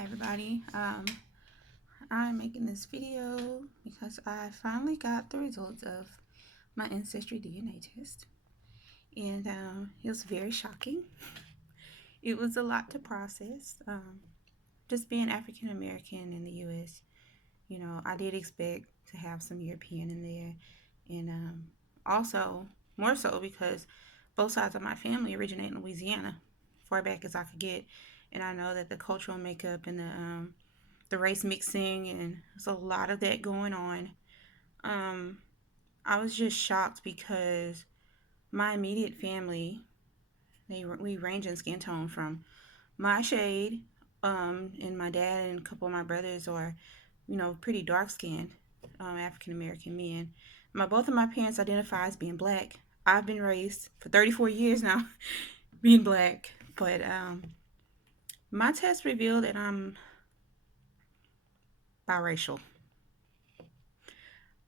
Hi everybody. I'm making this video because I finally got the results of my ancestry DNA test, and it was very shocking. It was a lot to process. Just being African American in the U.S., I did expect to have some European in there, and also more so because both sides of my family originate in Louisiana, far back as I could get, and I know that the cultural makeup and the race mixing, and there's a lot of that going on. Um, I was just shocked because my immediate family, we range in skin tone from my shade, and my dad and a couple of my brothers are, pretty dark skinned, African American men. Both of my parents identify as being black. I've been raised for 34 years now being black, but my test revealed that I'm biracial.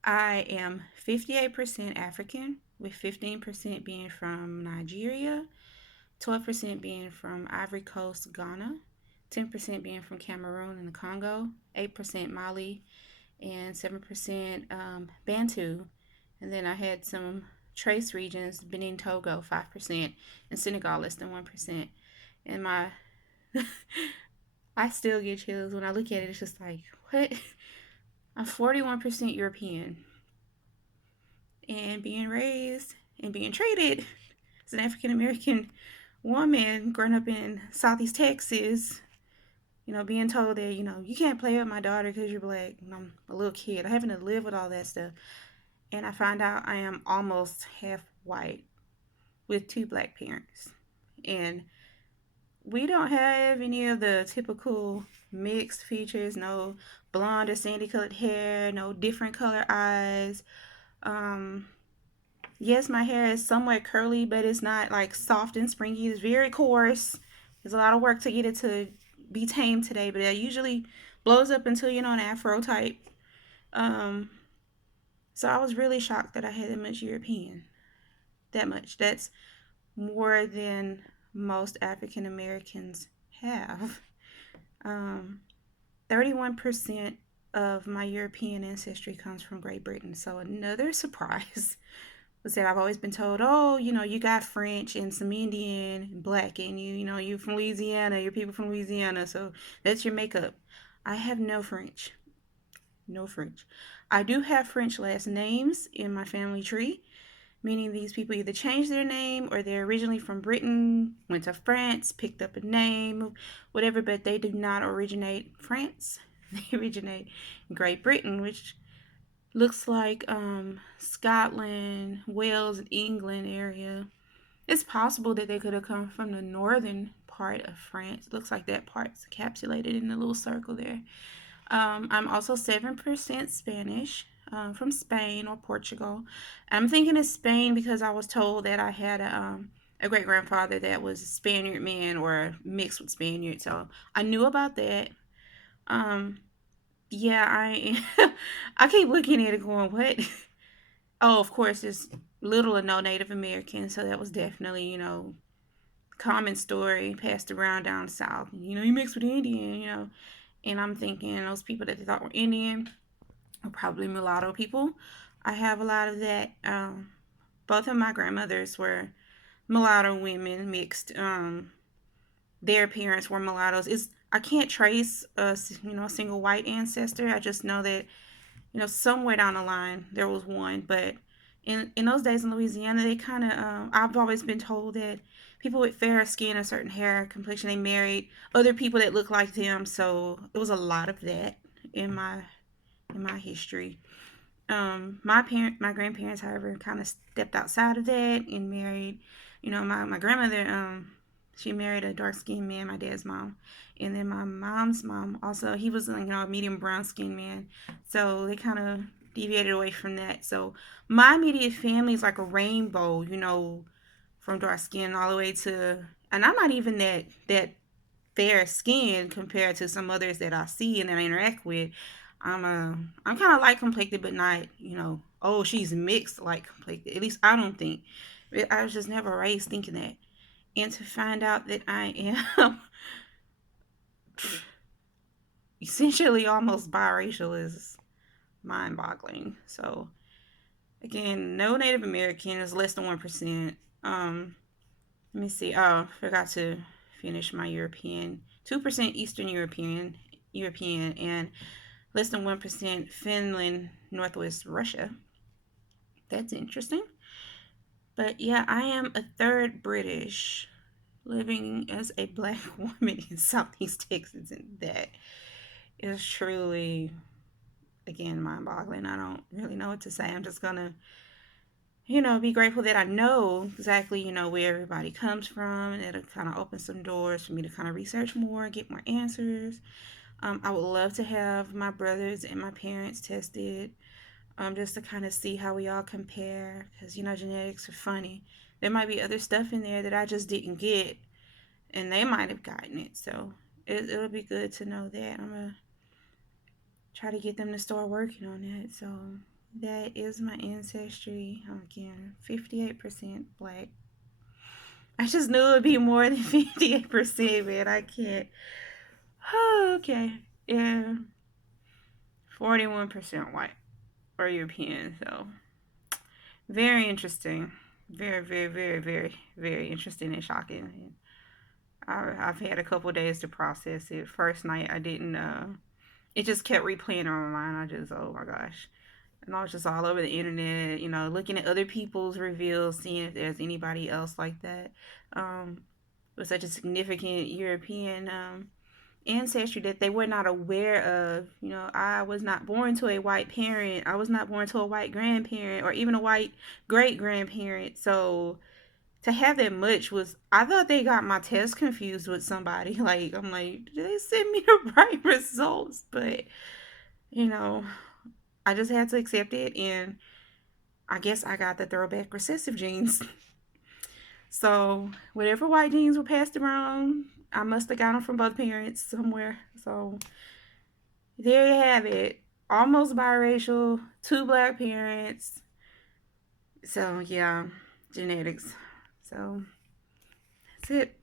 I am 58% African, with 15% being from Nigeria, 12% being from Ivory Coast, Ghana, 10% being from Cameroon and the Congo, 8% Mali, and 7% Bantu. And then I had some trace regions: Benin, Togo, 5%, and Senegal, less than 1%. And I still get chills when I look at it. It's just like, what? I'm 41% European, and being raised and being treated as an African American woman growing up in Southeast Texas, being told that, you can't play with my daughter because you're black. And I'm a little kid. I having to live with all that stuff. And I find out I am almost half white with two black parents. And we don't have any of the typical mixed features: no blonde or sandy colored hair, no different color eyes. Um, Yes, my hair is somewhat curly, but it's not like soft and springy. It's very coarse. There's a lot of work to get it to be tamed today, but it usually blows up until, an afro type. Um, so I was really shocked that I had that much European. That much. That's more than most African Americans have. Um, 31% of my European ancestry comes from Great Britain. So another surprise was that I've always been told, oh, you got French and some Indian and black in you. You're from Louisiana, you're people from Louisiana, so that's your makeup. I have no French. No French. I do have French last names in my family tree, meaning these people either changed their name or they're originally from Britain, went to France, picked up a name, whatever, but they do not originate France. They originate in Great Britain, which looks like Scotland, Wales, England area. It's possible that they could have come from the northern part of France. Looks like that part's encapsulated in the little circle there. I'm also 7% Spanish, from Spain or Portugal. I'm thinking it's Spain because I was told that I had a great grandfather that was a Spaniard man or mixed with Spaniard. So I knew about that. Um, yeah, I keep looking at it going, what? Oh, of course, there's little or no Native American, so that was definitely, common story passed around down south. You mix with Indian, and I'm thinking those people that they thought were Indian are probably mulatto people. I have a lot of that. Both of my grandmothers were mulatto women, mixed. Their parents were mulattoes. I can't trace a single white ancestor. I just know that somewhere down the line there was one. But in those days in Louisiana, they kind of, I've always been told that people with fair skin, a certain hair complexion, they married other people that looked like them. So it was a lot of that in my history. My grandparents, however, kind of stepped outside of that and married. My grandmother, she married a dark skinned man, my dad's mom, and then my mom's mom also. He was like a medium brown skinned man, so they kind of deviated away from that. So my immediate family is like a rainbow, from dark skin all the way to, and I'm not even that fair skin compared to some others that I see and that I interact with. I'm kind of light complected, but not, oh, she's mixed light complected. At least I don't think. I was just never raised thinking that. And to find out that I am essentially almost biracial is mind boggling. So, again, no Native American is less than 1%. Let me see. Oh, forgot to finish my European. 2% Eastern European, and less than 1% Finland, Northwest Russia. That's interesting. But yeah, I am a third British living as a black woman in Southeast Texas, and that is truly, again, mind boggling. I don't really know what to say. I'm just gonna, be grateful that I know exactly, where everybody comes from, and it'll kind of open some doors for me to kind of research more, get more answers. I would love to have my brothers and my parents tested, just to kind of see how we all compare, because, genetics are funny. There might be other stuff in there that I just didn't get, and they might have gotten it. So it'll be good to know that. I'm going to try to get them to start working on that. So that is my ancestry. Again, 58% black. I just knew it would be more than 58%, man. I can't. Oh, okay. Yeah. 41% white or European. So very interesting. Very, very, very, very, very interesting and shocking. I've had a couple days to process it. First night, I didn't. It just kept replaying on my mind. Oh my gosh. And I was just all over the internet, looking at other people's reveals, seeing if there's anybody else like that, with such a significant European ancestry that they were not aware of. I was not born to a white parent. I was not born to a white grandparent or even a white great grandparent. So to have that much was, I thought they got my test confused with somebody. Like, I'm like, did they send me the right results? But, you know, I just had to accept it. And I guess I got the throwback recessive genes. So, whatever white genes were passed around, I must have got them from both parents somewhere. So, there you have it. Almost biracial, two black parents. So, yeah, genetics. So, that's it.